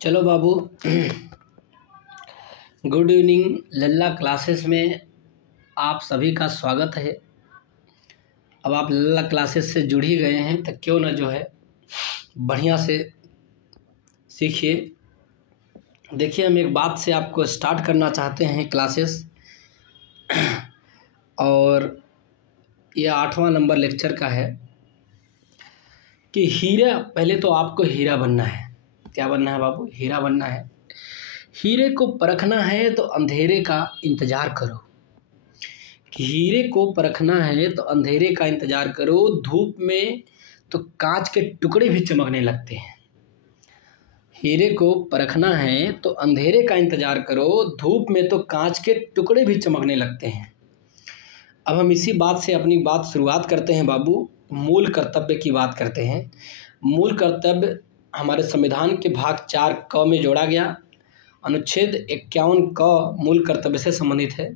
चलो बाबू, good evening. लल्ला classes में आप सभी का स्वागत है। अब आप लल्ला क्लासेस से जुड़ ही गए हैं तो क्यों ना जो है बढ़िया से सीखिए। देखिए, हम एक बात से आपको स्टार्ट करना चाहते हैं क्लासेस, और यह 8वां नंबर लेक्चर का है कि हीरा। पहले तो आपको हीरा बनना है। क्या बनना है बाबू? हीरा बनना है। हीरे को परखना है तो अंधेरे का इंतजार करो। हीरे को परखना है तो अंधेरे का इंतजार करो। धूप में तो कांच के टुकड़े भी चमकने लगते हैं। हीरे को परखना है तो अंधेरे का इंतजार करो। धूप में तो कांच के टुकड़े भी चमकने लगते हैं। अब हम इसी बात से अपनी बात शुरुआत करते हैं बाबू। मूल कर्तव्य की बात करते हैं। मूल कर्तव्य हमारे संविधान के भाग 4 क में जोड़ा गया। अनुच्छेद 51 क मूल कर्तव्य से संबंधित है।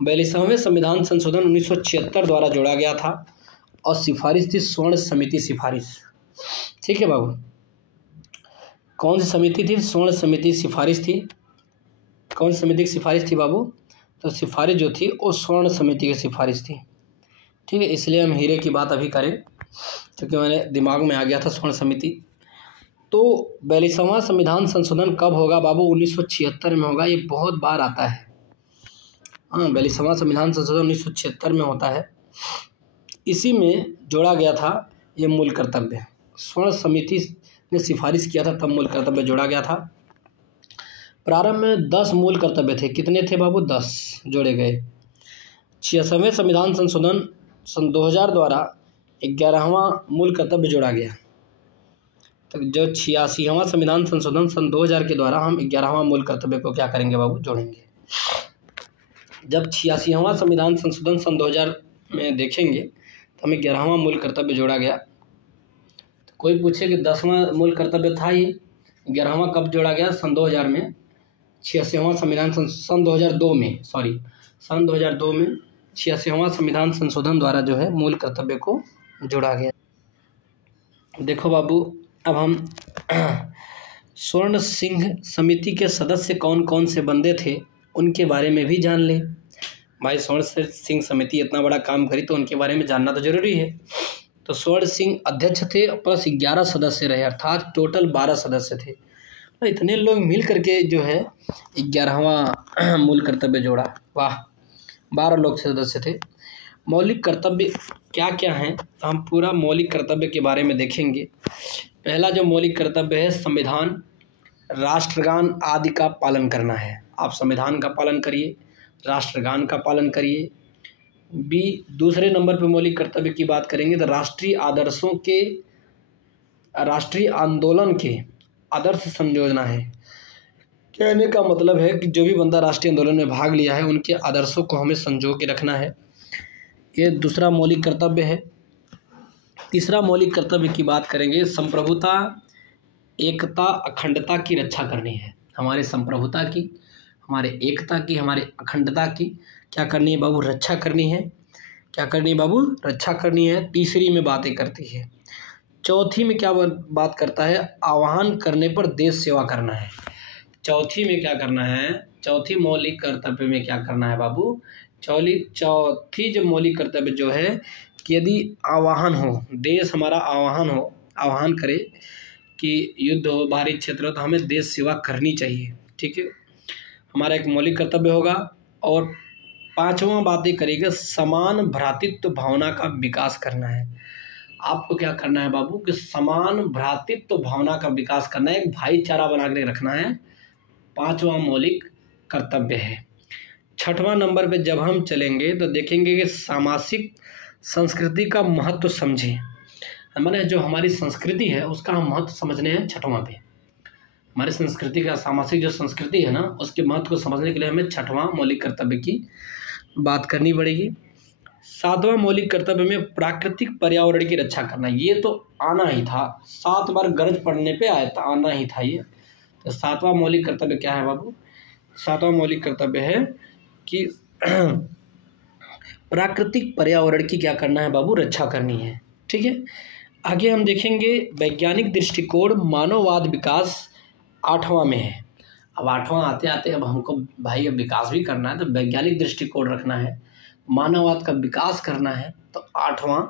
42वें संविधान संशोधन 1976 द्वारा जोड़ा गया था और सिफारिश थी स्वर्ण समिति सिफारिश। ठीक है बाबू, कौन सी समिति थी? स्वर्ण समिति सिफारिश थी। कौन सी समिति की सिफारिश थी बाबू? तो सिफारिश जो थी वो स्वर्ण समिति की सिफारिश थी। ठीक है, इसलिए हम हीरे की बात अभी करें क्योंकि मैंने दिमाग में आ गया था स्वर्ण समिति। तो 42वां संविधान संशोधन कब होगा बाबू? 1976 में होगा। ये बहुत बार आता है। हाँ, 42वां संविधान संशोधन 1976 में होता है। इसी में जोड़ा गया था ये मूल कर्तव्य। स्वर्ण समिति ने सिफारिश किया था तब मूल कर्तव्य जोड़ा गया था। प्रारंभ में 10 मूल कर्तव्य थे। कितने थे बाबू? 10 जोड़े गए। 86वें संविधान संशोधन सन 2000 द्वारा 11वां मूल कर्तव्य जोड़ा गया। तो जो 86वां संविधान संशोधन सन 2000 के द्वारा हम 11वां मूल कर्तव्य को क्या करेंगे बाबू? जोड़ेंगे। जब 86वां संविधान संशोधन सन 2000 में देखेंगे तो हमें 11वां मूल कर्तव्य जोड़ा गया। तो कोई पूछे कि 10वां मूल कर्तव्य था ही, 11वां कब जोड़ा गया? सन 2000 में। 86वां संविधान सन 2002 में, सन 2002 में 86वां संविधान संशोधन द्वारा जो है मूल कर्तव्य को जोड़ा गया। देखो बाबू, अब हम स्वर्ण सिंह समिति के सदस्य कौन कौन से बंदे थे उनके बारे में भी जान लें। भाई, स्वर्ण सिंह समिति इतना बड़ा काम करी तो उनके बारे में जानना तो जरूरी है। तो स्वर्ण सिंह अध्यक्ष थे, प्लस 11 सदस्य रहे, अर्थात टोटल 12 सदस्य थे। तो इतने लोग मिल करके जो है 11वां मूल कर्तव्य जोड़ा। वाह, 12 लोग सदस्य थे। मौलिक कर्तव्य क्या क्या हैं तो हम पूरा मौलिक कर्तव्य के बारे में देखेंगे। पहला जो मौलिक कर्तव्य है, संविधान, राष्ट्रगान आदि का पालन करना है। आप संविधान का पालन करिए, राष्ट्रगान का पालन करिए। दूसरे नंबर पर मौलिक कर्तव्य की बात करेंगे तो राष्ट्रीय आदर्शों के, राष्ट्रीय आंदोलन के आदर्श संयोजना है। कहने का मतलब है कि जो भी बंदा राष्ट्रीय आंदोलन में भाग लिया है उनके आदर्शों को हमें संजो के रखना है। ये दूसरा मौलिक कर्तव्य है। तीसरा मौलिक कर्तव्य की बात करेंगे, संप्रभुता, एकता, अखंडता की रक्षा करनी है। हमारे संप्रभुता की, हमारे एकता की, हमारे अखंडता की क्या करनी है बाबू? रक्षा करनी है। क्या करनी है बाबू? रक्षा करनी है। तीसरी में बातें करती है। चौथी में क्या बात करता है? आह्वान करने पर देश सेवा करना है। चौथी में क्या करना है? चौथी मौलिक कर्तव्य में क्या करना है बाबू? चौथी जो मौलिक कर्तव्य जो है कि यदि आह्वान हो, देश हमारा आह्वान करे कि युद्ध हो, बाहरी क्षेत्र हो, तो हमें देश सेवा करनी चाहिए। ठीक है, हमारा एक मौलिक कर्तव्य होगा। और 5वां बातें करेगा, समान भ्रातृत्व भावना का विकास करना है। आपको क्या करना है बाबू? कि समान भ्रातृत्व भावना का विकास करना है, एक भाईचारा बना के रखना है। 5वां मौलिक कर्तव्य है। 6वां नंबर पे जब हम चलेंगे तो देखेंगे कि सामाजिक संस्कृति का महत्व समझें। हमारे जो हमारी संस्कृति है उसका हम महत्व समझने हैं 6वां पे। हमारी संस्कृति का, सामाजिक जो संस्कृति है ना, उसके महत्व को समझने के लिए हमें 6वां मौलिक कर्तव्य की बात करनी पड़ेगी। 7वां मौलिक कर्तव्य में प्राकृतिक पर्यावरण की रक्षा करना। ये तो आना ही था, 7 बार गरज पड़ने पे आया था, आना ही था ये। तो 7वां मौलिक कर्तव्य क्या है बाबू? 7वां मौलिक कर्तव्य है कि प्राकृतिक पर्यावरण की क्या करना है बाबू? रक्षा करनी है। ठीक है, आगे हम देखेंगे वैज्ञानिक दृष्टिकोण, मानववाद, विकास 8वां में है। अब 8वां आते आते अब हमको भाई अब विकास भी करना है, तो वैज्ञानिक दृष्टिकोण रखना है, मानववाद का विकास करना है। तो 8वां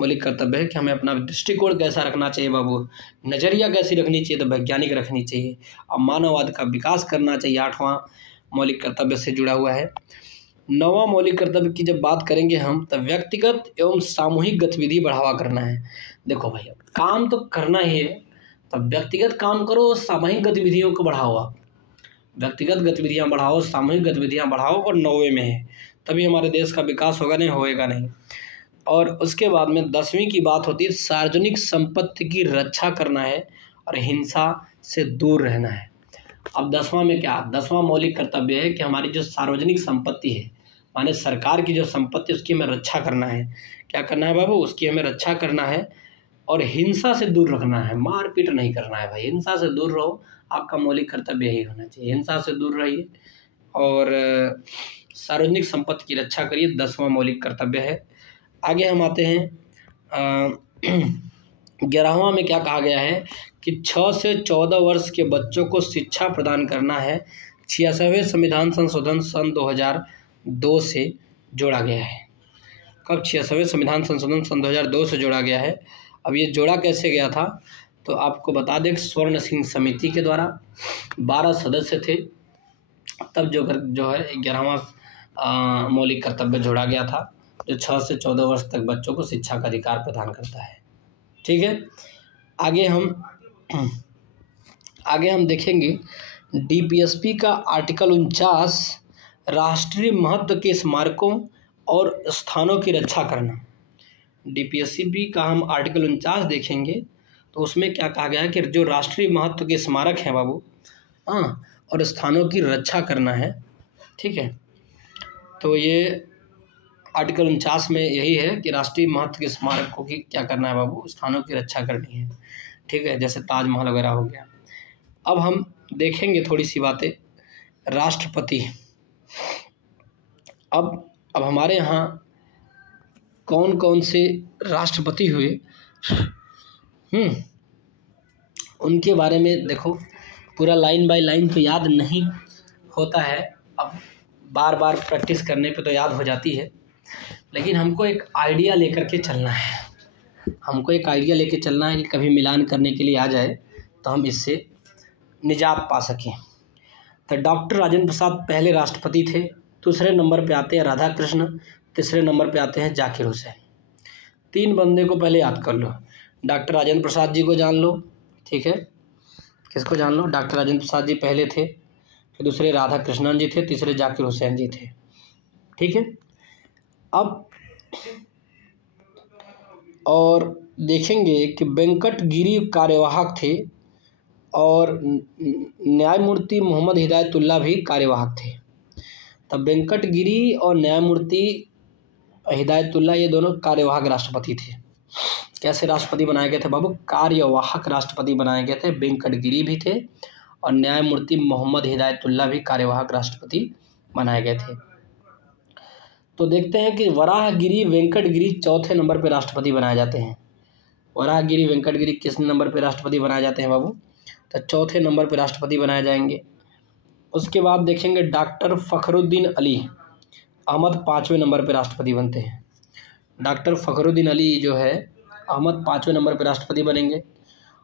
मौलिक कर्तव्य है कि हमें अपना दृष्टिकोण कैसा रखना चाहिए बाबू, नज़रिया कैसी रखनी चाहिए, तो वैज्ञानिक रखनी चाहिए। और मानववाद का विकास करना चाहिए, 8वां मौलिक कर्तव्य से जुड़ा हुआ है। 9वां मौलिक कर्तव्य की जब बात करेंगे हम, तो व्यक्तिगत एवं सामूहिक गतिविधि बढ़ावा करना है। देखो भाई काम तो करना ही है, तो व्यक्तिगत काम करो, सामूहिक गतिविधियों को बढ़ाओ। आप व्यक्तिगत गतिविधियां बढ़ाओ, सामूहिक गतिविधियां बढ़ाओ, और 9वें में है, तभी हमारे देश का विकास होगा, नहीं होएगा नहीं। और उसके बाद में 10वीं की बात होती है, सार्वजनिक संपत्ति की रक्षा करना है और हिंसा से दूर रहना है। अब 10वां में क्या, 10वां मौलिक कर्तव्य है कि हमारी जो सार्वजनिक संपत्ति है, माने सरकार की जो संपत्ति, उसकी हमें रक्षा करना है। क्या करना है बाबू, उसकी हमें रक्षा करना है और हिंसा से दूर रखना है, मारपीट नहीं करना है भाई, हिंसा से दूर रहो। आपका मौलिक कर्तव्य यही होना चाहिए, हिंसा से दूर रहिए और सार्वजनिक संपत्ति की रक्षा करिए, 10वां मौलिक कर्तव्य है। आगे हम आते हैं 11वां में क्या कहा गया है कि 6 से 14 वर्ष के बच्चों को शिक्षा प्रदान करना है। 86वें संविधान संशोधन सन 2002 से जोड़ा गया है। कब 86वें संविधान संशोधन सन 2002 से जोड़ा गया है। अब ये जोड़ा कैसे गया था, तो आपको बता दें, स्वर्ण सिंह समिति के द्वारा 12 सदस्य थे, तब जो है 11वां मौलिक कर्तव्य जोड़ा गया था, जो 6 से 14 वर्ष तक बच्चों को शिक्षा का अधिकार प्रदान करता है। ठीक है, आगे हम देखेंगे डीपीएसपी का आर्टिकल 49 राष्ट्रीय महत्व के स्मारकों और स्थानों की रक्षा करना। डीपीएसपी का हम आर्टिकल 49 देखेंगे, तो उसमें क्या कहा गया है कि जो राष्ट्रीय महत्व के स्मारक हैं बाबू, और स्थानों की रक्षा करना है। ठीक है, तो ये आर्टिकल 49 में यही है कि राष्ट्रीय महत्व के स्मारकों की क्या करना है बाबू, स्थानों की रक्षा करनी है। ठीक है, जैसे ताजमहल वगैरह हो गया। अब हम देखेंगे थोड़ी सी बातें, राष्ट्रपति। अब हमारे यहाँ कौन कौन से राष्ट्रपति हुए, उनके बारे में देखो, पूरा लाइन बाय लाइन तो याद नहीं होता है, अब बार बार प्रैक्टिस करने पे तो याद हो जाती है, लेकिन हमको एक आइडिया लेकर के चलना है। हमको एक आइडिया लेके चलना है कि कभी मिलान करने के लिए आ जाए तो हम इससे निजात पा सकें। तो डॉक्टर राजेंद्र प्रसाद पहले राष्ट्रपति थे। दूसरे नंबर पे आते हैं राधा कृष्ण, तीसरे नंबर पे आते हैं जाकिर हुसैन। 3 बंदे को पहले याद कर लो। डॉक्टर राजेंद्र प्रसाद जी को जान लो, ठीक है, किसको जान लो, डॉक्टर राजेंद्र प्रसाद जी पहले थे, फिर दूसरे राधा कृष्णन जी थे, तीसरे जाकिर हुसैन जी थे। ठीक है, अब और देखेंगे कि वेंकटगिरी कार्यवाहक थे और न्यायमूर्ति मोहम्मद हिदायतुल्लाह भी कार्यवाहक थे। तब वेंकटगिरी और न्यायमूर्ति हिदायतुल्लाह ये दोनों कार्यवाहक राष्ट्रपति थे। कैसे राष्ट्रपति बनाए गए थे बाबू, कार्यवाहक राष्ट्रपति बनाए गए थे। वेंकटगिरी भी थे और न्यायमूर्ति मोहम्मद हिदायतुल्लाह भी कार्यवाहक राष्ट्रपति बनाए गए थे। तो देखते हैं कि वराहगिरी वेंकटगिरी चौथे नंबर पर राष्ट्रपति बनाए जाते हैं। वराहगिरी वेंकटगिरी किस नंबर पर राष्ट्रपति बनाए जाते हैं बाबू, तो चौथे नंबर पर राष्ट्रपति बनाए जाएंगे। उसके बाद देखेंगे डॉक्टर फ़खरुद्दीन अली अहमद 5वें नंबर पर राष्ट्रपति बनते हैं। डॉक्टर फ़खरुद्दीन अली जो है अहमद 5वें नंबर पर राष्ट्रपति बनेंगे।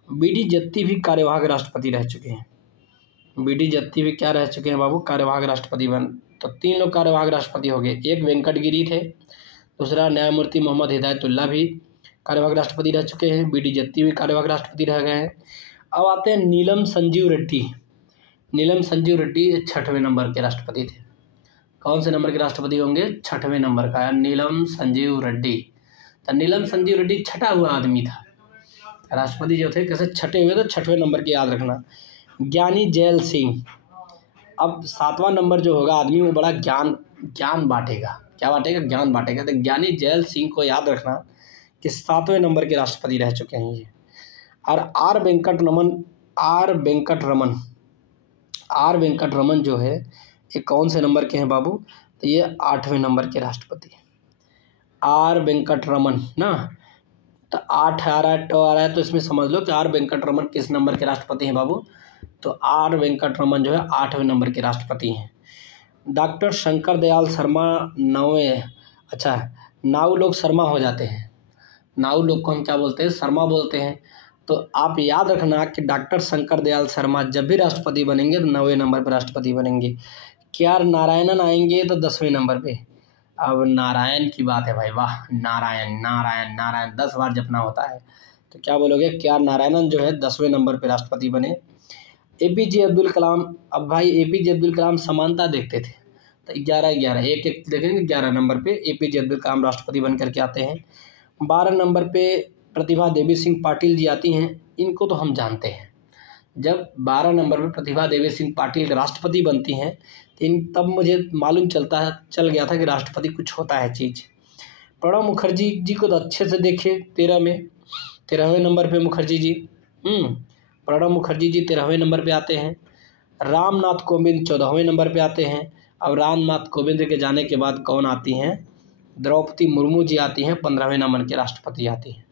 बीडी जत्ती भी कार्यवाहक राष्ट्रपति रह चुके हैं। बीडी जत्ती भी क्या रह चुके हैं बाबू, कार्यवाहक राष्ट्रपति तो 3 लोग कार्यवाहक राष्ट्रपति हो गए। एक वेंकटगिरी थे, दूसरा न्यायमूर्ति मोहम्मद हिदायतुल्लाह भी कार्यवाहक राष्ट्रपति रह चुके हैं, बीडी जत्ती भी कार्यवाहक राष्ट्रपति रह गए हैं। अब आते हैं नीलम संजीव रेड्डी। नीलम संजीव रेड्डी 6वें नंबर के राष्ट्रपति थे। कौन से नंबर के राष्ट्रपति होंगे, 6वें नंबर का, नीलम संजीव रेड्डी। तो नीलम संजीव रेड्डी 6ठा हुआ आदमी था राष्ट्रपति जो थे, कैसे 6ठे हुए, तो 6वें नंबर के याद रखना। ज्ञानी जैल सिंह, अब 7वां नंबर जो होगा आदमी, वो बड़ा ज्ञान बांटेगा। क्या बांटेगा, ज्ञान बांटेगा। तो ज्ञानी जैल सिंह को याद रखना कि 7वें नंबर के राष्ट्रपति रह चुके हैं ये। और आर वेंकटरमन जो है ये कौन से नंबर के हैं बाबू, तो ये 8वें नंबर के राष्ट्रपति। आर वेंकटरमन ना तो 8 आ रहा है, ट आ रहा है, तो इसमें समझ लो कि आर वेंकटरमन किस नंबर के राष्ट्रपति हैं बाबू? तो आर वेंकटरमन जो है 8वें नंबर के राष्ट्रपति हैं। डॉक्टर शंकर दयाल शर्मा 9वें। अच्छा, नाउ लोग शर्मा हो जाते हैं, नाउ लोग को हम क्या बोलते हैं? शर्मा बोलते हैं। तो आप याद रखना कि डॉक्टर शंकर दयाल शर्मा जब भी राष्ट्रपति बनेंगे तो 9वें नंबर पर राष्ट्रपति बनेंगे। के आर नारायणन आएंगे तो 10वें नंबर पे। अब नारायण की बात है भाई, वाह, नारायण नारायण नारायण 10 बार जपना होता है, तो क्या बोलोगे? के आर नारायणन जो है 10वें नंबर पे राष्ट्रपति बने। APJ अब्दुल कलाम, अब भाई APJ अब्दुल कलाम समानता देखते थे, तो 11 एक एक देखेंगे 11 नंबर पे APJ अब्दुल कलाम राष्ट्रपति बन करके आते हैं। 12 नंबर पे प्रतिभा देवी सिंह पाटिल जी आती हैं, इनको तो हम जानते हैं। जब 12 नंबर पर प्रतिभा देवी सिंह पाटिल राष्ट्रपति बनती हैं तो तब मुझे मालूम चल गया था कि राष्ट्रपति कुछ होता है चीज़। प्रणब मुखर्जी जी को तो अच्छे से देखिए, 13वें नंबर पे मुखर्जी जी। प्रणब मुखर्जी जी 13वें नंबर पे आते हैं। रामनाथ कोविंद 14वें नंबर पे आते हैं। अब रामनाथ कोविंद के जाने के बाद कौन आती हैं? द्रौपदी मुर्मू जी आती हैं, 15वें नंबर के राष्ट्रपति आती हैं।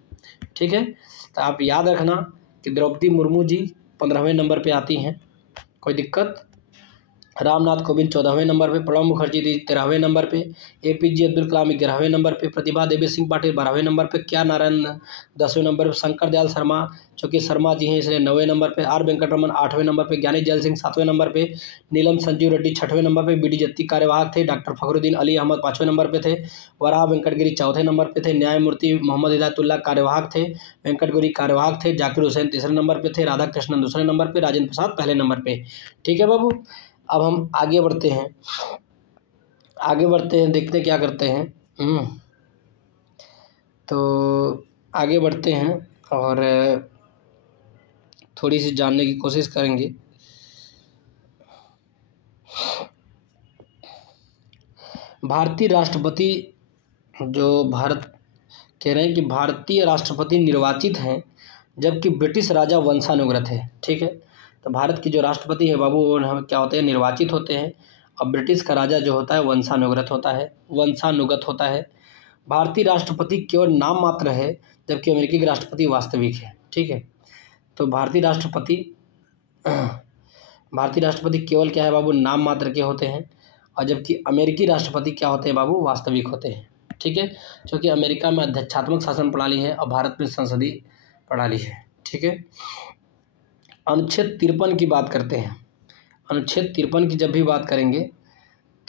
ठीक है, तो आप याद रखना कि द्रौपदी मुर्मू जी 15वें नंबर पे आती हैं, कोई दिक्कत? रामनाथ कोविंद 14वें नंबर पे, प्रणब मुखर्जी जी 13वें नंबर पे, APJ अब्दुल कलाम 11वें नंबर पे, प्रतिभा देवी सिंह पाटिल 12वें नंबर पे, के आर नारायण 10वें नंबर पे, शंकर दयाल शर्मा चूँकि शर्मा जी हैं इसलिए 9वें नंबर पे, आर वेंकटरमन 8वें नंबर पे, ज्ञानी जैल सिंह 7वें नंबर पे, नीलम संजीव रेड्डी 6वें नंबर पे, BD जत्ती कार्यवाहक थे, डॉक्टर फखरुद्दीन अली अहमद 5वें नंबर पे थे, वराह वेंकटगिरी 4थे नंबर पे थे, न्यायमूर्ति मोहम्मद हिदायतुल्लाह कार्यवाहक थे, वेंकटगिरी कार्यवाहक थे, जाकिर हुसैन 3रे नंबर पे थे, राधा कृष्णन 2रे नंबर पे, राजेंद्र प्रसाद 1 नंबर पे। ठीक है बाबू, अब हम आगे बढ़ते हैं, देखते क्या करते हैं। तो आगे बढ़ते हैं और थोड़ी सी जानने की कोशिश करेंगे। भारतीय राष्ट्रपति जो भारत कह रहे हैं कि भारतीय राष्ट्रपति निर्वाचित हैं जबकि ब्रिटिश राजा वंशानुगत है। ठीक है, तो भारत की जो राष्ट्रपति है बाबू वो हम क्या होते हैं? निर्वाचित होते हैं, और ब्रिटिश का राजा जो होता है वंशानुगत होता है। भारतीय राष्ट्रपति केवल नाम मात्र है जबकि अमेरिकी के राष्ट्रपति वास्तविक है। ठीक है, तो भारतीय राष्ट्रपति केवल क्या है बाबू? नाम मात्र के होते हैं, और जबकि अमेरिकी राष्ट्रपति क्या होते हैं बाबू? वास्तविक होते हैं। ठीक है, क्योंकि अमेरिका में अध्यक्षात्मक शासन प्रणाली है और भारत में संसदीय प्रणाली है। ठीक है, अनुच्छेद 53 की बात करते हैं। अनुच्छेद 53 की जब भी बात करेंगे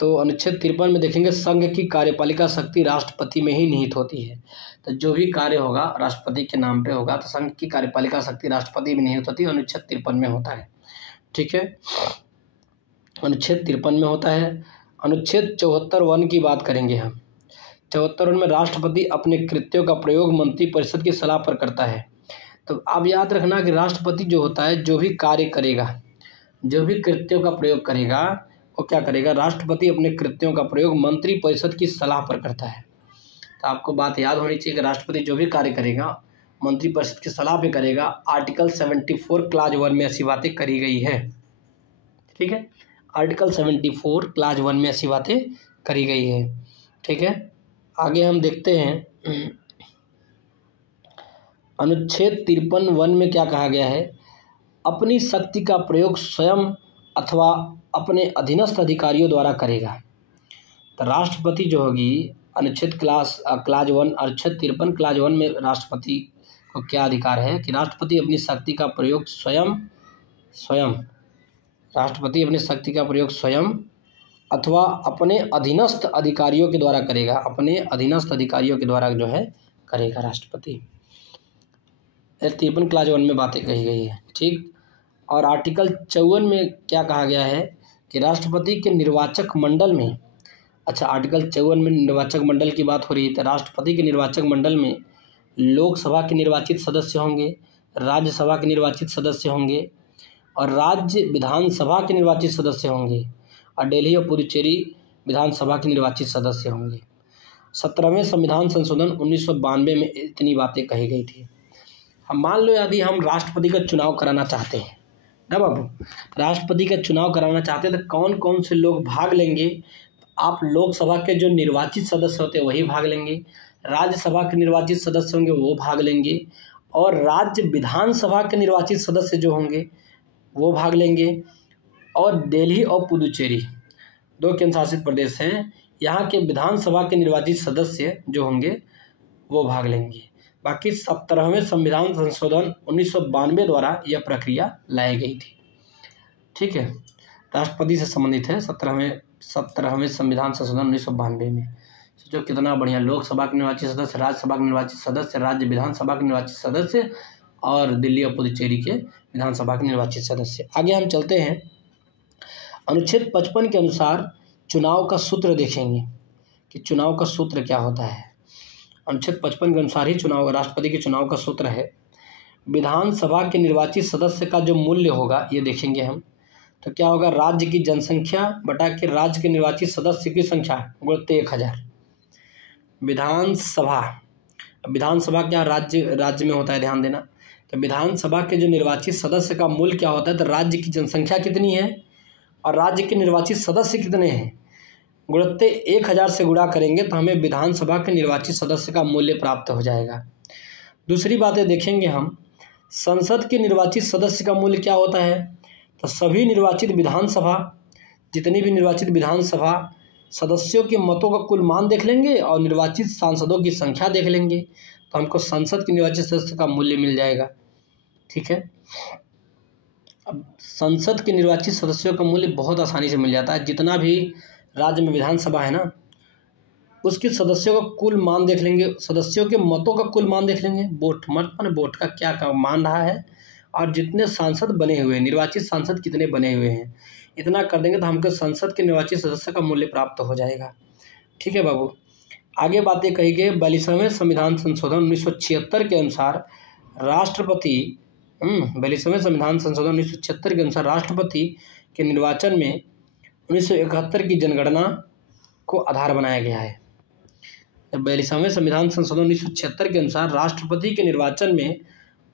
तो अनुच्छेद 53 में देखेंगे संघ की कार्यपालिका शक्ति राष्ट्रपति में ही निहित होती है। तो जो भी कार्य होगा राष्ट्रपति के नाम पे होगा, तो संघ की कार्यपालिका शक्ति राष्ट्रपति में निहित होती है, अनुच्छेद 53 में होता है। ठीक है, अनुच्छेद 53 में होता है। अनुच्छेद 74(1) की बात करेंगे हम। 74(1) में राष्ट्रपति अपने कृत्यों का प्रयोग मंत्रिपरिषद की सलाह पर करता है। तो आप याद रखना कि राष्ट्रपति जो होता है जो भी कार्य करेगा, जो भी कृत्यों का प्रयोग करेगा, वो क्या करेगा? राष्ट्रपति अपने कृत्यों का प्रयोग मंत्रिपरिषद की सलाह पर करता है। तो आपको बात याद होनी चाहिए कि राष्ट्रपति जो भी कार्य करेगा मंत्रिपरिषद की सलाह पे करेगा। आर्टिकल 74 क्लाज 1 में ऐसी बातें करी गई है। ठीक है, आर्टिकल 74 क्लाज 1 में ऐसी बातें करी गई है। ठीक है, आगे हम देखते हैं अनुच्छेद 53(1) में क्या कहा गया है? अपनी शक्ति का प्रयोग स्वयं अथवा अपने अधीनस्थ अधिकारियों द्वारा करेगा। तो राष्ट्रपति जो होगी अनुच्छेद क्लाज 1 अनुच्छेद 53 क्लाज 1 में राष्ट्रपति को क्या अधिकार है कि राष्ट्रपति अपनी शक्ति का प्रयोग राष्ट्रपति अपनी शक्ति का प्रयोग स्वयं अथवा अपने अधीनस्थ अधिकारियों के द्वारा करेगा। अपने अधीनस्थ अधिकारियों के द्वारा जो है करेगा राष्ट्रपति। 53 क्लाज 1 में बातें कही गई है। ठीक, और आर्टिकल 54 में क्या कहा गया है कि राष्ट्रपति के निर्वाचक मंडल में, अच्छा आर्टिकल 54 में निर्वाचक मंडल की बात हो रही है, तो राष्ट्रपति के निर्वाचक मंडल में लोकसभा के निर्वाचित सदस्य होंगे, राज्यसभा के निर्वाचित सदस्य होंगे और राज्य विधानसभा के निर्वाचित सदस्य होंगे, और दिल्ली और पुडुचेरी विधानसभा के निर्वाचित सदस्य होंगे। 17वें संविधान संशोधन 1992 में इतनी बातें कही गई थी। हम मान लो यदि हम राष्ट्रपति का चुनाव कराना चाहते हैं ना बाबू, राष्ट्रपति का चुनाव कराना चाहते हैं तो कौन कौन से लोग भाग लेंगे? आप लोकसभा के जो निर्वाचित सदस्य होते हैं वही भाग लेंगे, राज्यसभा के निर्वाचित सदस्य होंगे वो भाग लेंगे, और राज्य विधानसभा के निर्वाचित सदस्य जो होंगे वो भाग लेंगे। और दिल्ली और पुदुचेरी 2 केंद्र शासित प्रदेश हैं, यहाँ के विधानसभा के निर्वाचित सदस्य जो होंगे वो भाग लेंगे। बाकी 17वें संविधान संशोधन 1992 द्वारा यह प्रक्रिया लाई गई थी। ठीक है, राष्ट्रपति से संबंधित है 17वें संविधान संशोधन 1992 में। सोचो कितना बढ़िया, लोकसभा के निर्वाचित सदस्य, राज्यसभा के निर्वाचित सदस्य, राज्य विधानसभा के निर्वाचित सदस्य और दिल्ली और पुदुचेरी के विधानसभा के निर्वाचित सदस्य। आगे हम चलते हैं, अनुच्छेद 55 के अनुसार चुनाव का सूत्र देखेंगे कि चुनाव का सूत्र क्या होता है। अनुच्छेद 55 के अनुसार ही चुनाव, राष्ट्रपति के चुनाव का सूत्र है। विधानसभा के निर्वाचित सदस्य का जो मूल्य होगा ये देखेंगे हम, तो क्या होगा, राज्य की जनसंख्या बटा के राज्य के निर्वाचित सदस्य की संख्या गुणित 1000। विधानसभा क्या राज्य में होता है, ध्यान देना। तो विधानसभा के जो निर्वाचित सदस्य का मूल्य क्या होता है, तो राज्य की जनसंख्या कितनी है और राज्य के निर्वाचित सदस्य कितने हैं, गुणित 1000 से गुणा करेंगे तो हमें विधानसभा के निर्वाचित सदस्य का मूल्य प्राप्त हो जाएगा। दूसरी बातें देखेंगे हम, संसद के निर्वाचित सदस्य का मूल्य क्या होता है, तो सभी निर्वाचित विधानसभा, जितनी भी निर्वाचित विधानसभा सदस्यों के मतों का कुल मान देख लेंगे और निर्वाचित सांसदों की संख्या देख लेंगे तो हमको संसद के निर्वाचित सदस्य का मूल्य मिल जाएगा। ठीक है, अब संसद के निर्वाचित सदस्यों का मूल्य बहुत आसानी से मिल जाता है। जितना भी राज्य में विधानसभा है ना, उसके सदस्यों का कुल मान देख लेंगे, सदस्यों के मतों का कुल मान देख लेंगे, वोट का क्या मान रहा है, और जितने सांसद बने हुए हैं, निर्वाचित सांसद कितने बने हुए हैं, इतना कर देंगे तो हमको संसद के निर्वाचित सदस्य का मूल्य प्राप्त हो जाएगा। ठीक है बाबू, आगे बातें कही गई। 42वें संविधान संशोधन 1976 के अनुसार राष्ट्रपति 42वें संविधान संशोधन 1976 के अनुसार राष्ट्रपति के निर्वाचन में 1971 की जनगणना को आधार बनाया गया है। 42वें संविधान संशोधन 1976 के अनुसार राष्ट्रपति के निर्वाचन में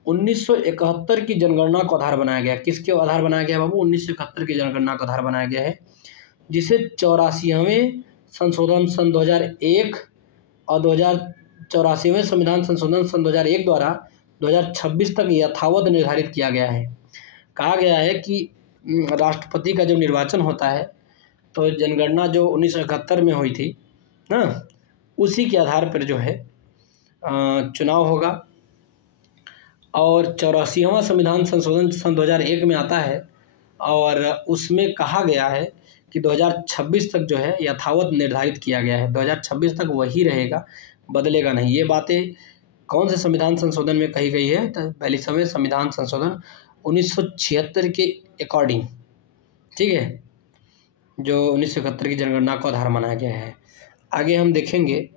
1971 की जनगणना को आधार बनाया गया। किसके आधार बनाया गया बाबू, 1971 की जनगणना को आधार बनाया गया है, जिसे 84वें संशोधन सन 2001 और 84वें संविधान संशोधन सन 2001 द्वारा 2026 तक यथावत निर्धारित किया गया है। कहा गया है कि राष्ट्रपति का जब निर्वाचन होता है तो जनगणना जो 1971 में हुई थी ना, उसी के आधार पर जो है चुनाव होगा। और 84वां संविधान संशोधन सन 2001 में आता है और उसमें कहा गया है कि 2026 तक जो है यथावत निर्धारित किया गया है, 2026 तक वही रहेगा, बदलेगा नहीं। ये बातें कौन से संविधान संशोधन में कही गई है, तो 42वें संविधान संशोधन 1976 के अकॉर्डिंग। ठीक है, जो 1971 की जनगणना को आधार माना गया है। आगे हम देखेंगे,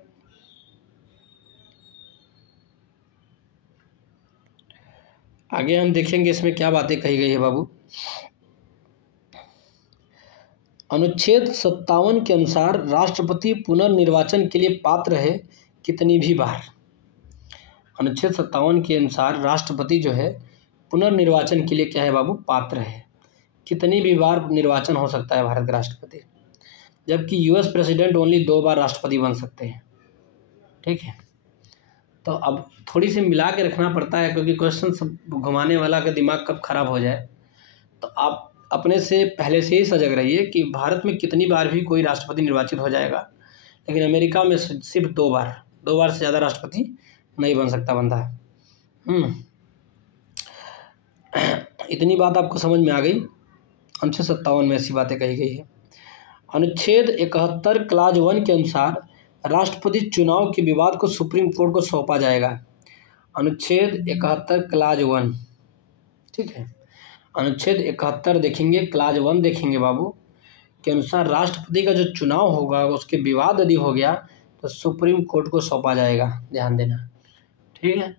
इसमें क्या बातें कही गई है बाबू। अनुच्छेद 57 के अनुसार राष्ट्रपति पुनर्निर्वाचन के लिए पात्र है कितनी भी बार। अनुच्छेद 57 के अनुसार राष्ट्रपति जो है पुनर्निर्वाचन के लिए क्या है बाबू, पात्र है। कितनी भी बार निर्वाचन हो सकता है भारत के राष्ट्रपति, जबकि यूएस प्रेसिडेंट ओनली 2 बार राष्ट्रपति बन सकते हैं। ठीक है, तो अब थोड़ी सी मिला के रखना पड़ता है, क्योंकि क्वेश्चन सब घुमाने वाला का दिमाग कब खराब हो जाए। तो आप अपने से पहले से ही सजग रहिए कि भारत में कितनी बार भी कोई राष्ट्रपति निर्वाचित हो जाएगा, लेकिन अमेरिका में सिर्फ 2 बार से ज़्यादा राष्ट्रपति नहीं बन सकता बंदा। इतनी बात आपको समझ में आ गई। अनुच्छेद 57 में ऐसी बातें कही गई है। अनुच्छेद 71 क्लाज 1 के अनुसार राष्ट्रपति चुनाव के विवाद को सुप्रीम कोर्ट को सौंपा जाएगा। अनुच्छेद 71 क्लाज 1, ठीक है, अनुच्छेद 71 देखेंगे, क्लाज 1 देखेंगे बाबू, के अनुसार राष्ट्रपति का जो चुनाव होगा उसके विवाद यदि हो गया तो सुप्रीम कोर्ट को सौंपा जाएगा। ध्यान देना, ठीक है।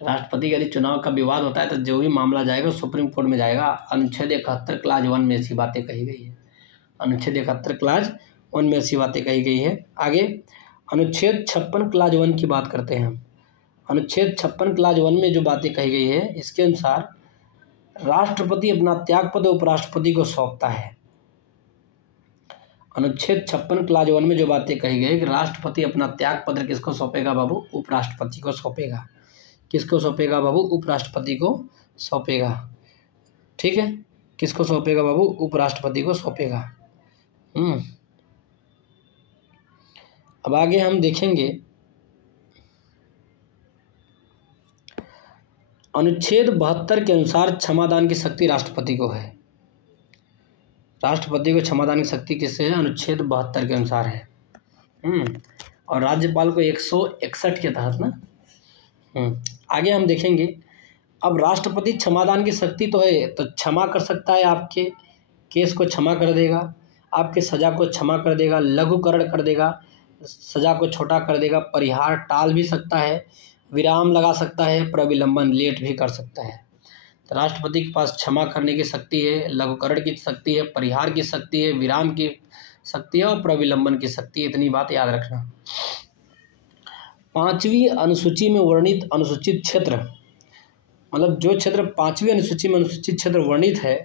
राष्ट्रपति का यदि चुनाव का विवाद होता है तो जो भी मामला जाएगा सुप्रीम कोर्ट में जाएगा। अनुच्छेद 71 क्लाज 1 में ऐसी बातें कही गई है। अनुच्छेद 71 क्लाज 1 में ऐसी बातें कही गई है। आगे अनुच्छेद 56 क्लाज 1 की बात करते हैं हम। अनुच्छेद 56 क्लाज 1 में जो बातें कही गई है, इसके अनुसार राष्ट्रपति अपना त्यागपत्र उपराष्ट्रपति को सौंपता है अनुच्छेद 56 क्लास 1 में जो बातें कही गई कि राष्ट्रपति अपना त्याग पत्र किसको सौंपेगा बाबू? उपराष्ट्रपति को सौंपेगा। किसको सौंपेगा बाबू? उपराष्ट्रपति को सौंपेगा। ठीक है, किसको सौंपेगा बाबू? उपराष्ट्रपति को सौंपेगा। अब आगे हम देखेंगे अनुच्छेद 72 के अनुसार क्षमादान की शक्ति राष्ट्रपति को है। राष्ट्रपति को क्षमादान की शक्ति किससे है? अनुच्छेद 72 के अनुसार है। और राज्यपाल को 161 के तहत ना। आगे हम देखेंगे, अब राष्ट्रपति क्षमादान की शक्ति तो है, तो क्षमा कर सकता है, आपके केस को क्षमा कर देगा, आपके सज़ा को क्षमा कर देगा, लघुकरण कर देगा, सज़ा को छोटा कर देगा, परिहार टाल भी सकता है, विराम लगा सकता है, प्रविलंबन लेट भी कर सकता है। तो राष्ट्रपति के पास क्षमा करने की शक्ति है, लघुकरण की शक्ति है, परिहार की शक्ति है, विराम की शक्ति है और प्रविलंबन की शक्ति है। इतनी बात याद रखना। 5वीं अनुसूची में वर्णित अनुसूचित क्षेत्र, मतलब जो क्षेत्र 5वीं अनुसूची में अनुसूचित क्षेत्र वर्णित है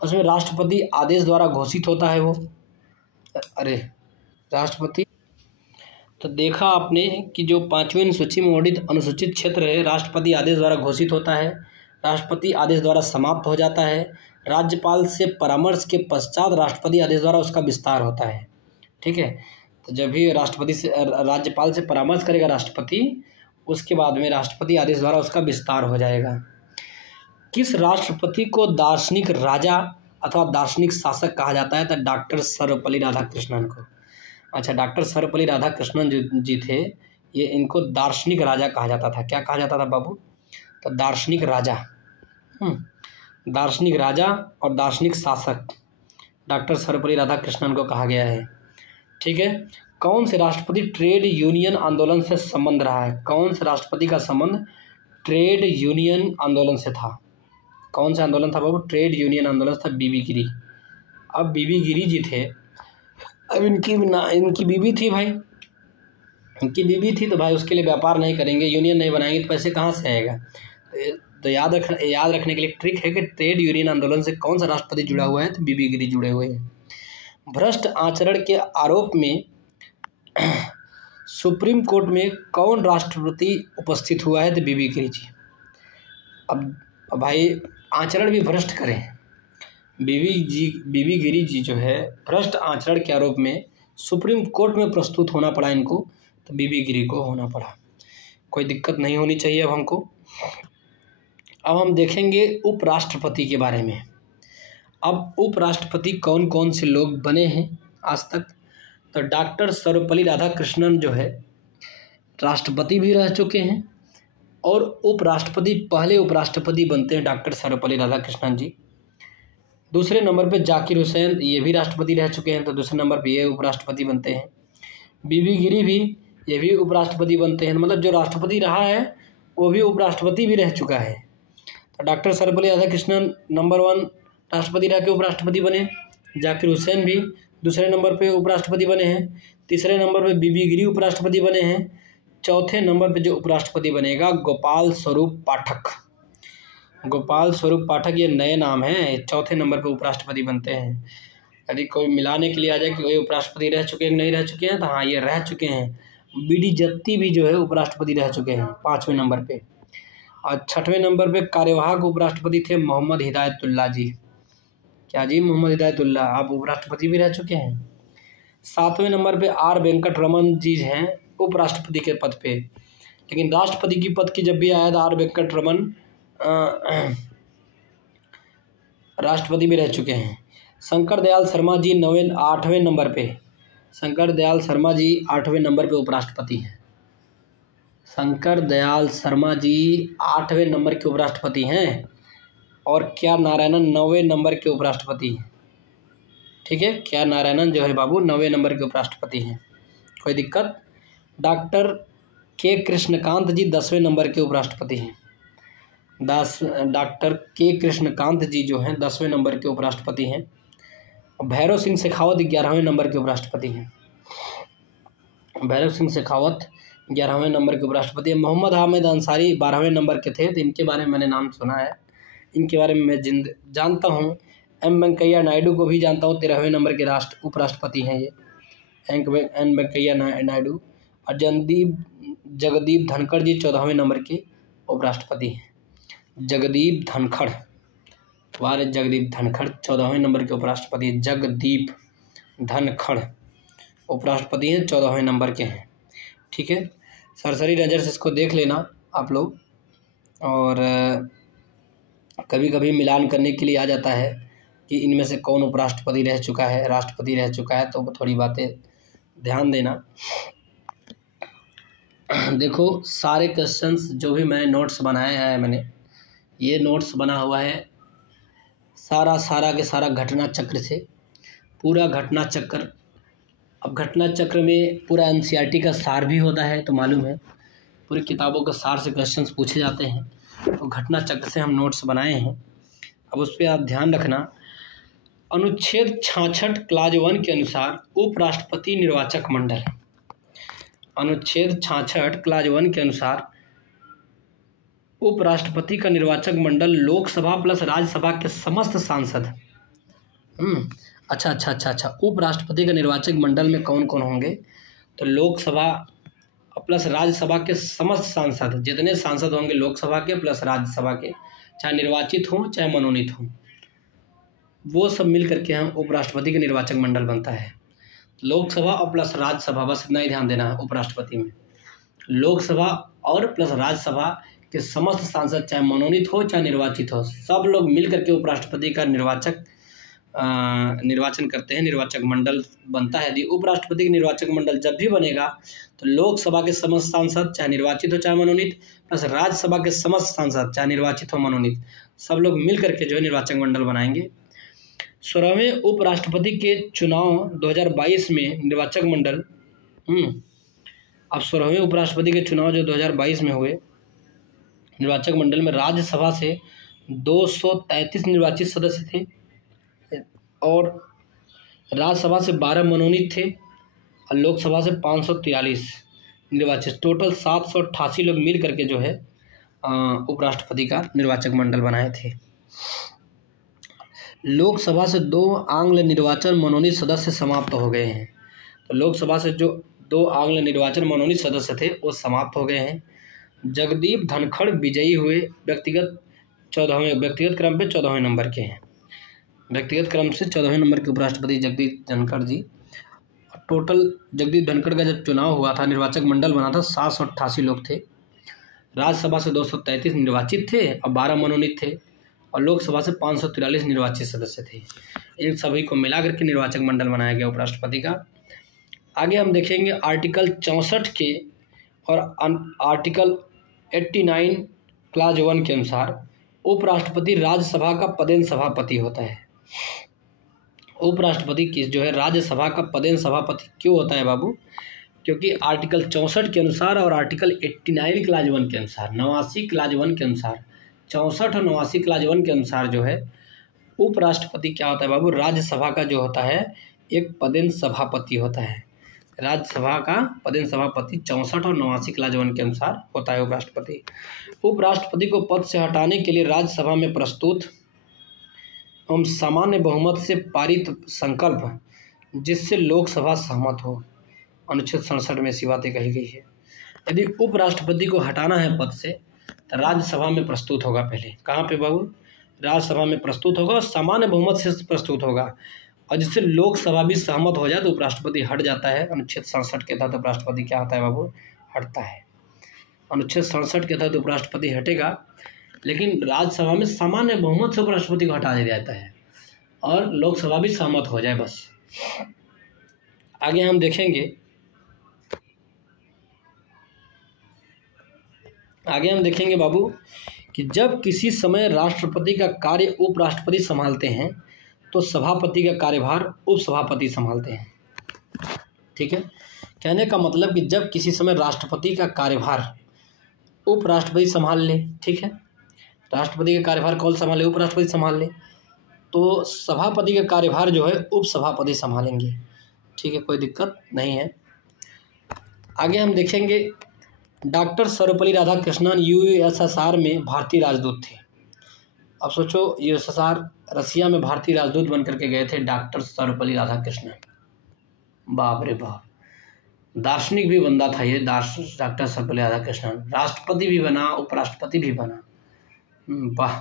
उसमें राष्ट्रपति आदेश द्वारा घोषित होता है। वो राष्ट्रपति, तो देखा आपने कि जो 5वीं अनुसूची में वर्णित अनुसूचित क्षेत्र है राष्ट्रपति आदेश द्वारा घोषित होता है, राष्ट्रपति आदेश द्वारा समाप्त हो जाता है, राज्यपाल से परामर्श के पश्चात राष्ट्रपति आदेश द्वारा उसका विस्तार होता है। ठीक है, तो जब भी राज्यपाल से परामर्श करेगा राष्ट्रपति, उसके बाद में राष्ट्रपति आदेश द्वारा उसका विस्तार हो जाएगा। किस राष्ट्रपति को दार्शनिक राजा अथवा दार्शनिक शासक कहा जाता है? तो डॉक्टर सर्वपल्ली राधाकृष्णन को। अच्छा, डॉक्टर सर्वपल्ली राधाकृष्णन जी थे, ये इनको दार्शनिक राजा कहा जाता था। क्या कहा जाता था बाबू? तो दार्शनिक राजा। दार्शनिक राजा और दार्शनिक शासक डॉक्टर सर्वपल्ली राधाकृष्णन को कहा गया है। ठीक है, कौन से राष्ट्रपति ट्रेड यूनियन आंदोलन से संबंध रहा है? कौन से राष्ट्रपति का संबंध ट्रेड यूनियन आंदोलन से था? कौन सा आंदोलन था बाबू? ट्रेड यूनियन आंदोलन था, बीबी गिरी। अब बीबी गिरी जी थे, अब इनकी बीबी थी भाई, इनकी बीबी थी, तो भाई उसके लिए व्यापार नहीं करेंगे, यूनियन नहीं बनाएंगे, तो पैसे कहाँ से आएगा? तो याद रखने के लिए ट्रिक है कि ट्रेड यूनियन आंदोलन से कौन सा राष्ट्रपति जुड़ा हुआ है? तो बीबी गिरी जुड़े हुए हैं। भ्रष्ट आचरण के आरोप में सुप्रीम कोर्ट में कौन राष्ट्रपति उपस्थित हुआ है? तो बीबी गिरी जी। अब भाई आचरण भी भ्रष्ट करें, बीबी गिरी जी जो है भ्रष्ट आचरण के आरोप में सुप्रीम कोर्ट में प्रस्तुत होना पड़ा इनको, तो बीबी गिरी को होना पड़ा। कोई दिक्कत नहीं होनी चाहिए अब हमको। अब हम देखेंगे उपराष्ट्रपति के बारे में। अब उपराष्ट्रपति कौन कौन से लोग बने हैं आज तक? तो डॉक्टर सर्वपल्ली राधाकृष्णन जो है राष्ट्रपति भी रह चुके हैं और उपराष्ट्रपति, पहले उपराष्ट्रपति बनते हैं डॉक्टर सर्वपल्ली राधाकृष्णन जी। दूसरे नंबर पे जाकिर हुसैन, ये भी राष्ट्रपति रह चुके हैं, तो दूसरे नंबर पे ये उपराष्ट्रपति बनते हैं। बीबी गिरी भी, ये भी उपराष्ट्रपति बनते हैं, मतलब जो राष्ट्रपति रहा है वो भी उपराष्ट्रपति भी रह चुका है। तो डॉक्टर सर्वपल्ली राधाकृष्णन नंबर 1 राष्ट्रपति रह के उपराष्ट्रपति बने, जाकिर हुसैन भी दूसरे नंबर पे उपराष्ट्रपति बने हैं, तीसरे नंबर पे बीबी गिरी उपराष्ट्रपति बने हैं, चौथे नंबर पे जो उपराष्ट्रपति बनेगा गोपाल स्वरूप पाठक। गोपाल स्वरूप पाठक, ये नए नाम हैं, चौथे नंबर पे उपराष्ट्रपति बनते हैं। यदि कोई मिलाने के लिए आ जाए कि कोई उपराष्ट्रपति रह चुके हैं कि नहीं रह चुके हैं, तो हाँ ये रह चुके हैं। बीडी जत्ती भी जो है उपराष्ट्रपति रह चुके हैं 5वें नंबर पे। और 6वें नंबर पे कार्यवाहक उपराष्ट्रपति थे मोहम्मद हिदायतुल्लाह जी। क्या जी? मोहम्मद हिदायतुल्लाह, आप उपराष्ट्रपति भी रह चुके हैं। 7वें नंबर पे आर वेंकट रमन जी हैं उपराष्ट्रपति के पद पे, लेकिन राष्ट्रपति की पद की जब भी आया था आर वेंकट रमन राष्ट्रपति भी रह चुके हैं। शंकर दयाल शर्मा जी 8वें नंबर पे, शंकर दयाल शर्मा जी 8वें नंबर पे उपराष्ट्रपति हैं। शंकर दयाल शर्मा जी 8वें नंबर के उपराष्ट्रपति हैं और क्या नारायणन 9वें नंबर के उपराष्ट्रपति हैं। ठीक है, क्या नारायणन जो है बाबू 9वें नंबर के उपराष्ट्रपति हैं। कोई दिक्कत? डॉक्टर के कृष्णकांत जी 10वें नंबर के उपराष्ट्रपति हैं। डॉक्टर के कृष्णकांत जी जो हैं 10वें नंबर के उपराष्ट्रपति हैं। भैरव सिंह शेखावत 11वें नंबर के उपराष्ट्रपति हैं। भैरव सिंह शेखावत 11वें नंबर के उपराष्ट्रपति हैं। मोहम्मद हामिद अंसारी 12वें नंबर के थे, तो इनके बारे में मैंने नाम सुना है, इनके बारे में मैं जानता हूँ। एम वेंकैया नायडू को भी जानता हूँ, 13वें नंबर के उपराष्ट्रपति हैं ये, एम वेंकैया नायडू। और जगदीप धनखड़ जी 14वें नंबर के उपराष्ट्रपति हैं। जगदीप धनखड़, जगदीप धनखड़ 14वें नंबर के उपराष्ट्रपति। जगदीप धनखड़ उपराष्ट्रपति हैं, 14वें नंबर के हैं। ठीक है, सरसरी नज़र से इसको देख लेना आप लोग, और कभी कभी मिलान करने के लिए आ जाता है कि इनमें से कौन उपराष्ट्रपति रह चुका है, राष्ट्रपति रह चुका है, तो थोड़ी बातें ध्यान देना। देखो सारे क्वेश्चंस जो भी मैंने नोट्स बनाए हैं, ये नोट्स बना हुआ है सारा के सारा घटना चक्र से, पूरा घटना चक्र। अब घटना चक्र में पूरा एनसीईआरटी का सार भी होता है, तो मालूम है पूरी किताबों का सार से क्वेश्चंस पूछे जाते हैं, तो घटना चक्र से हम नोट्स बनाए हैं। अब उस पर आप ध्यान रखना। अनुच्छेद 66 क्लाज 1 के अनुसार उपराष्ट्रपति निर्वाचक मंडल, अनुच्छेद 66 क्लाज 1 के अनुसार उपराष्ट्रपति का निर्वाचक मंडल लोकसभा प्लस राज्यसभा के समस्त सांसद। अच्छा, उपराष्ट्रपति का निर्वाचक मंडल में कौन कौन होंगे? तो लोकसभा प्लस राज्यसभा के समस्त सांसद, जितने सांसद होंगे लोकसभा के प्लस राज्यसभा के, चाहे निर्वाचित हों चाहे मनोनीत हों, वो सब मिल करके हम उपराष्ट्रपति का निर्वाचक मंडल बनता है। लोकसभा और प्लस राज्यसभा, बस इतना ही ध्यान देना है उपराष्ट्रपति में। लोकसभा और प्लस राज्यसभा के समस्त सांसद, चाहे मनोनीत हो चाहे निर्वाचित हो, सब लोग मिल करके उपराष्ट्रपति का निर्वाचन करते हैं, निर्वाचक मंडल बनता है। यदि उपराष्ट्रपति का निर्वाचक मंडल जब भी बनेगा तो लोकसभा के समस्त सांसद, चाहे निर्वाचित हो चाहे मनोनीत, प्लस राज्यसभा के समस्त सांसद, चाहे निर्वाचित हो मनोनीत, सब लोग मिल करके जो है निर्वाचक मंडल बनाएंगे। 16वें उपराष्ट्रपति के चुनाव 2022 में निर्वाचक मंडल, अब 16वें उपराष्ट्रपति के चुनाव जो 2022 में हुए, निर्वाचक मंडल में राज्यसभा से 233 निर्वाचित सदस्य थे और राज्यसभा से 12 मनोनीत थे और लोकसभा से 543 निर्वाचित, टोटल 788 लोग मिल करके जो है उपराष्ट्रपति का निर्वाचक मंडल बनाए थे। लोकसभा से 2 आंग्ल निर्वाचन मनोनीत सदस्य समाप्त हो गए हैं। तो लोकसभा से जो 2 आंग्ल निर्वाचन मनोनीत सदस्य थे वो समाप्त हो गए हैं। जगदीप धनखड़ विजयी हुए, व्यक्तिगत क्रम पे 14वें नंबर के हैं। व्यक्तिगत क्रम से 14वें नंबर के उपराष्ट्रपति जगदीप धनखड़ जी। टोटल जगदीप धनखड़ का जब चुनाव हुआ था, निर्वाचक मंडल बना था, 788 लोग थे। राज्यसभा से 233 निर्वाचित थे और 12 मनोनीत थे और लोकसभा से 543 निर्वाचित सदस्य थे। इन सभी को मिलाकर के निर्वाचक मंडल बनाया गया उपराष्ट्रपति का। आगे हम देखेंगे आर्टिकल 64 के और आर्टिकल 89 क्लाज 1 के अनुसार उपराष्ट्रपति राज्यसभा का पदेन सभापति होता है। उपराष्ट्रपति की जो है राज्यसभा का पदेन सभापति क्यों होता है बाबू? क्योंकि आर्टिकल 64 के अनुसार और आर्टिकल 89 क्लाज 1 के अनुसार, 89 क्लाज 1 के अनुसार, 64 और 89 क्लाज 1 के अनुसार जो है उपराष्ट्रपति क्या होता है बाबू? राज्यसभा का जो होता है एक पदेन सभापति होता है। राज्यसभा का पदेन सभापति 64 और 89 क्लाज 1 के अनुसार होता है उपराष्ट्रपति। उपराष्ट्रपति को पद से हटाने के लिए राज्यसभा में प्रस्तुत एवं सामान्य बहुमत से पारित संकल्प जिससे लोकसभा सहमत हो, अनुच्छेद 67 में ऐसी बातें कही गई है। यदि उपराष्ट्रपति को हटाना है पद से तो राज्यसभा में प्रस्तुत होगा। पहले कहाँ पे बाबू? राज्यसभा में प्रस्तुत होगा और सामान्य बहुमत से प्रस्तुत होगा, और जिससे लोकसभा भी सहमत हो जाए तो उपराष्ट्रपति हट जाता है। अनुच्छेद 67 के तहत उपराष्ट्रपति क्या होता है बाबू? हटता है। अनुच्छेद 67 के तहत उपराष्ट्रपति हटेगा, लेकिन राज्यसभा में सामान्य बहुमत से उपराष्ट्रपति को हटा दिया जाता है और लोकसभा भी सहमत हो जाए, बस। आगे हम देखेंगे बाबू कि जब किसी समय राष्ट्रपति का कार्य उपराष्ट्रपति संभालते हैं तो सभापति का कार्यभार उपसभापति संभालते हैं। ठीक है, कहने का मतलब कि जब किसी समय राष्ट्रपति का कार्यभार उपराष्ट्रपति संभाल ले, ठीक है, राष्ट्रपति का कार्यभार कौन संभाले? उपराष्ट्रपति संभाल ले, तो सभापति का कार्यभार जो है उपसभापति संभालेंगे। ठीक है, कोई दिक्कत नहीं है। आगे हम देखेंगे डॉक्टर सर्वपल्ली राधाकृष्णन यूएसएसआर में भारतीय राजदूत थे। अब सोचो, यूएसएसआर रसिया में भारतीय राजदूत बन करके गए थे डॉक्टर सर्वपल्ली राधाकृष्णन। बाप रे बाप, दार्शनिक भी बंदा था ये डॉक्टर सर्वपल्ली राधाकृष्णन। राष्ट्रपति भी बना, उपराष्ट्रपति भी बना। वाह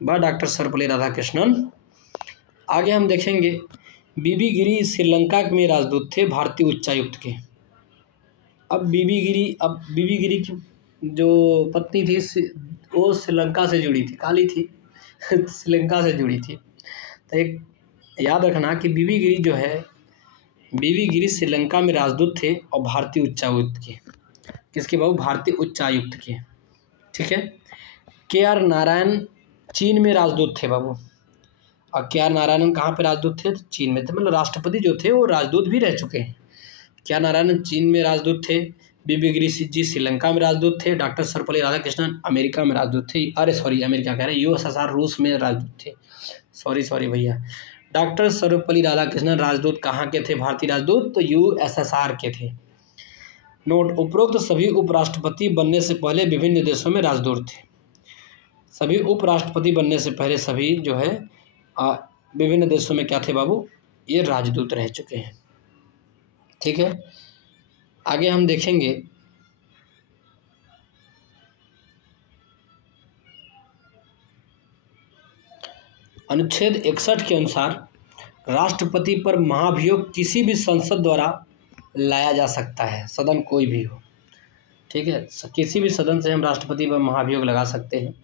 वाह डॉक्टर सर्वपल्ली राधाकृष्णन। आगे हम देखेंगे, बीबी गिरी श्रीलंका में राजदूत थे भारतीय उच्चायुक्त के। अब बीबी गिरी की जो पत्नी थी वो श्रीलंका से जुड़ी थी, काली थी श्रीलंका से जुड़ी थी। तो एक याद रखना कि बीबी गिरी श्रीलंका में राजदूत थे और भारतीय उच्चायुक्त के। किसके बाबू? भारतीय उच्चायुक्त के। ठीक है। के.आर. नारायण चीन में राजदूत थे बाबू। और के.आर. नारायणन कहाँ पे राजदूत थे? चीन में थे। मतलब राष्ट्रपति जो थे वो राजदूत भी रह चुके हैं। के.आर. नारायणन चीन में राजदूत थे, बीबी गिरी जी श्रीलंका में राजदूत थे, डॉक्टर सर्वपल्ली राधाकृष्णन अमेरिका में राजदूत थे। अरे सॉरी, अमेरिका कह रहे हैं, यूएसएसआर रूस में राजदूत थे। सॉरी भैया। डॉक्टर सर्वपल्ली राधाकृष्णन राजदूत कहाँ के थे? भारतीय राजदूत तो यूएसएसआर के थे। नोट, उपरोक्त सभी उपराष्ट्रपति बनने से पहले विभिन्न देशों में राजदूत थे। सभी उपराष्ट्रपति बनने से पहले सभी जो है विभिन्न देशों में क्या थे बाबू? ये राजदूत रह चुके हैं। ठीक है। आगे हम देखेंगे, अनुच्छेद 61 के अनुसार राष्ट्रपति पर महाभियोग किसी भी संसद द्वारा लाया जा सकता है, सदन कोई भी हो। ठीक है। किसी भी सदन से हम राष्ट्रपति पर महाभियोग लगा सकते हैं,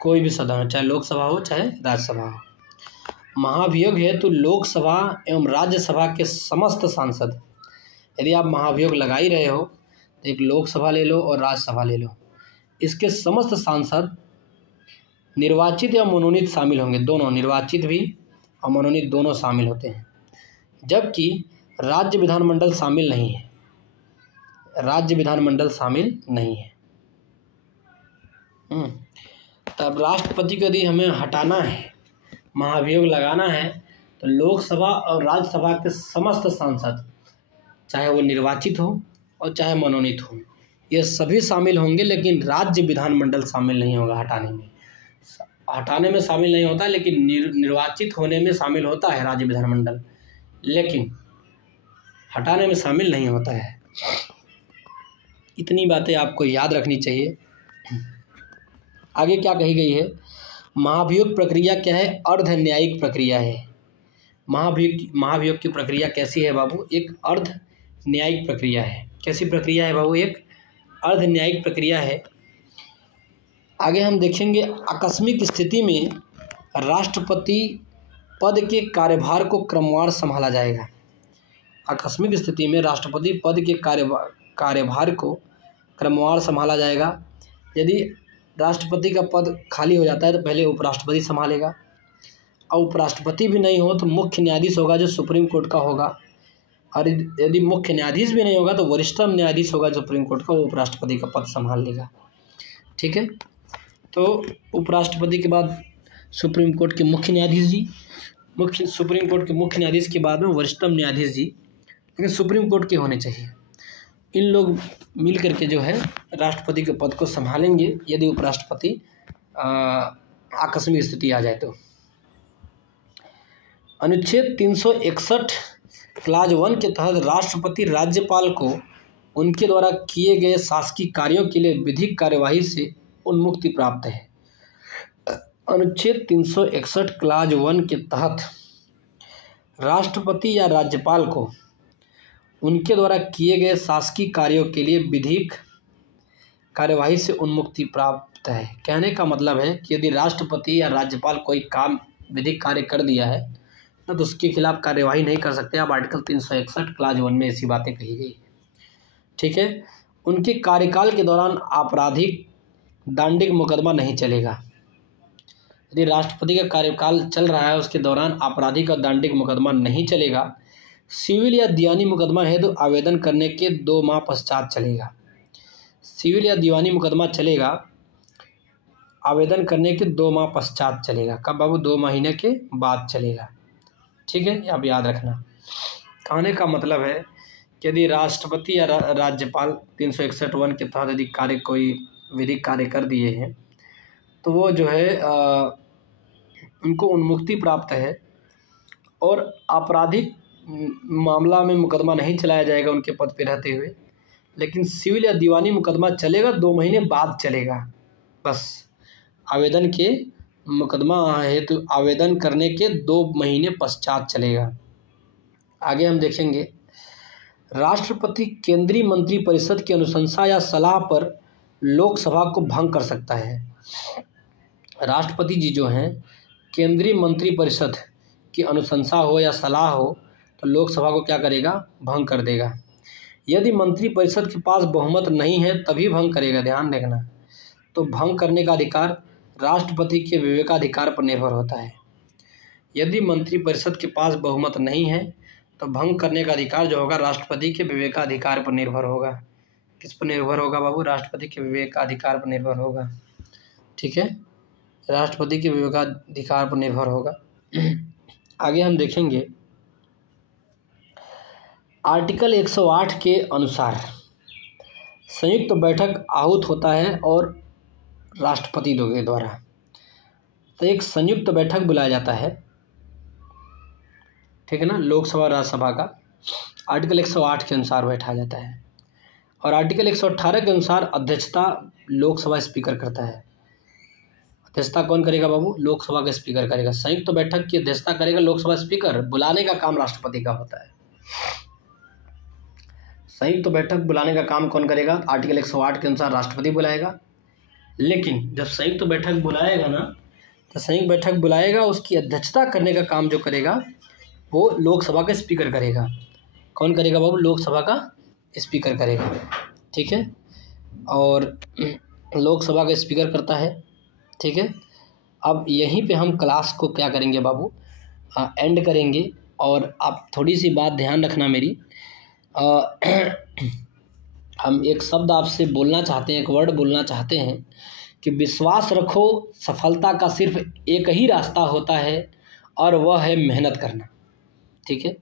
कोई भी सदन हो, चाहे लोकसभा हो चाहे राज्यसभा हो। महाभियोग है तो लोकसभा एवं राज्यसभा के समस्त सांसद, यदि आप महाभियोग लगा ही रहे हो तो एक लोकसभा ले लो और राज्यसभा ले लो, इसके समस्त सांसद निर्वाचित या मनोनीत शामिल होंगे। दोनों, निर्वाचित भी और मनोनीत दोनों शामिल होते हैं। जबकि राज्य विधानमंडल शामिल नहीं है, राज्य विधानमंडल शामिल नहीं है। तब राष्ट्रपति को यदि हमें हटाना है, महाभियोग लगाना है, तो लोकसभा और राज्यसभा के समस्त सांसद, चाहे वो निर्वाचित हो और चाहे मनोनीत हो, ये सभी शामिल होंगे। लेकिन राज्य विधानमंडल शामिल नहीं होगा हटाने में। हटाने में शामिल नहीं होता, लेकिन निर्वाचित होने में शामिल होता है राज्य विधानमंडल, लेकिन हटाने में शामिल नहीं होता है। इतनी बातें आपको याद रखनी चाहिए। आगे क्या कही गई है? महाभियोग प्रक्रिया क्या है? अर्ध न्यायिक प्रक्रिया है। महाभियोग की प्रक्रिया कैसी है बाबू? एक अर्ध न्यायिक प्रक्रिया है। कैसी प्रक्रिया है बाबू? एक अर्ध न्यायिक प्रक्रिया है। आगे हम देखेंगे, आकस्मिक स्थिति में राष्ट्रपति पद के कार्यभार को क्रमवार संभाला जाएगा। आकस्मिक स्थिति में राष्ट्रपति पद के कार्यभार को क्रमवार संभाला जाएगा। यदि राष्ट्रपति का पद खाली हो जाता है तो पहले उपराष्ट्रपति संभालेगा, और उपराष्ट्रपति भी नहीं हो तो मुख्य न्यायाधीश होगा जो सुप्रीम कोर्ट का होगा, और यदि मुख्य न्यायाधीश भी नहीं होगा तो वरिष्ठतम न्यायाधीश होगा सुप्रीम कोर्ट का, वो उपराष्ट्रपति का पद संभाल लेगा। ठीक है। तो उपराष्ट्रपति के बाद सुप्रीम कोर्ट के मुख्य न्यायाधीश जी, सुप्रीम कोर्ट के मुख्य न्यायाधीश के बाद में वरिष्ठतम न्यायाधीश जी, लेकिन सुप्रीम कोर्ट के होने चाहिए। इन लोग मिल करके जो है राष्ट्रपति के पद को संभालेंगे यदि उपराष्ट्रपति आकस्मिक स्थिति आ जाए तो। अनुच्छेद 361 क्लाज 1 के तहत राष्ट्रपति राज्यपाल को उनके द्वारा किए गए शासकीय कार्यों के लिए विधिक कार्यवाही से उन्मुक्ति प्राप्त है। अनुच्छेद 361 क्लाज 1 के तहत राष्ट्रपति या राज्यपाल को उनके द्वारा किए गए शासकीय कार्यों के लिए विधिक कार्यवाही से उन्मुक्ति प्राप्त है। कहने का मतलब है कि यदि राष्ट्रपति या राज्यपाल कोई काम विधिक कार्य कर दिया है तो उसके खिलाफ कार्यवाही नहीं कर सकते। अब आर्टिकल 361 क्लाज 1 में ऐसी बातें कही गई। ठीक है। उनके कार्यकाल के दौरान आपराधिक दांडिक मुकदमा नहीं चलेगा। यदि राष्ट्रपति का कार्यकाल चल रहा है उसके दौरान आपराधिक और दांडिक मुकदमा नहीं चलेगा। सिविल या दीवानी मुकदमा है तो आवेदन करने के 2 माह पश्चात चलेगा। सिविल या दीवानी मुकदमा चलेगा, आवेदन करने के 2 माह पश्चात चलेगा। कब बाबू? 2 महीने के बाद चलेगा। ठीक है, आप याद रखना। कहने का मतलब है कि यदि राष्ट्रपति या राज्यपाल 361 के तहत यदि कोई विधिक कार्य कर दिए हैं तो वो जो है उनको उन्मुक्ति प्राप्त है और आपराधिक मामला में मुकदमा नहीं चलाया जाएगा उनके पद पे रहते हुए, लेकिन सिविल या दीवानी मुकदमा चलेगा 2 महीने बाद चलेगा। बस आवेदन के मुकदमा हेतु आवेदन करने के 2 महीने पश्चात चलेगा। आगे हम देखेंगे, राष्ट्रपति केंद्रीय मंत्रिपरिषद की अनुशंसा या सलाह पर लोकसभा को भंग कर सकता है। राष्ट्रपति जी जो हैं केंद्रीय मंत्रिपरिषद की अनुशंसा हो या सलाह हो तो लोकसभा को क्या करेगा, भंग कर देगा। यदि मंत्रिपरिषद के पास बहुमत नहीं है तभी भंग करेगा, ध्यान रखना। तो भंग करने का अधिकार राष्ट्रपति के विवेकाधिकार पर निर्भर होता है। यदि मंत्रिपरिषद के पास बहुमत नहीं है तो भंग करने का अधिकार जो होगा राष्ट्रपति के विवेकाधिकार पर निर्भर होगा। किस पर निर्भर होगा बाबू, राष्ट्रपति के विवेकाधिकार पर निर्भर होगा। ठीक है, राष्ट्रपति के विवेकाधिकार पर निर्भर होगा। आगे हम देखेंगे, आर्टिकल 108 के अनुसार संयुक्त बैठक आहूत होता है और राष्ट्रपति के द्वारा, तो एक संयुक्त बैठक बुलाया जाता है, ठीक है ना, लोकसभा और राज्यसभा का आर्टिकल 108 के अनुसार बैठा जाता है। और आर्टिकल 118 के अनुसार अध्यक्षता लोकसभा स्पीकर करता है। अध्यक्षता कौन करेगा बाबू, लोकसभा का स्पीकर करेगा। संयुक्त बैठक की अध्यक्षता करेगा लोकसभा स्पीकर, बुलाने का काम राष्ट्रपति का होता है। संयुक्त बैठक बुलाने का काम कौन करेगा, आर्टिकल 108 के अनुसार राष्ट्रपति बुलाएगा। लेकिन जब संयुक्त बैठक बुलाएगा ना, तो संयुक्त बैठक बुलाएगा, उसकी अध्यक्षता करने का काम जो करेगा वो लोकसभा का स्पीकर करेगा। कौन करेगा बाबू, लोकसभा का स्पीकर करेगा। ठीक है, और लोकसभा का स्पीकर करता है। ठीक है, अब यहीं पे हम क्लास को क्या करेंगे बाबू, एंड करेंगे। और आप थोड़ी सी बात ध्यान रखना मेरी, हम एक शब्द आपसे बोलना चाहते हैं, एक वर्ड बोलना चाहते हैं कि विश्वास रखो, सफलता का सिर्फ एक ही रास्ता होता है और वह है मेहनत करना। ठीक है,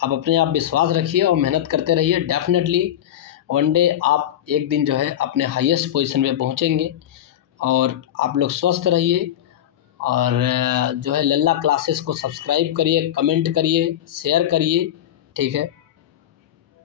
आप अपने आप विश्वास रखिए और मेहनत करते रहिए। डेफिनेटली वन डे आप एक दिन जो है अपने हाईएस्ट पोजीशन पे पहुंचेंगे। और आप लोग स्वस्थ रहिए और जो है लल्ला क्लासेस को सब्सक्राइब करिए, कमेंट करिए, शेयर करिए। ठीक है।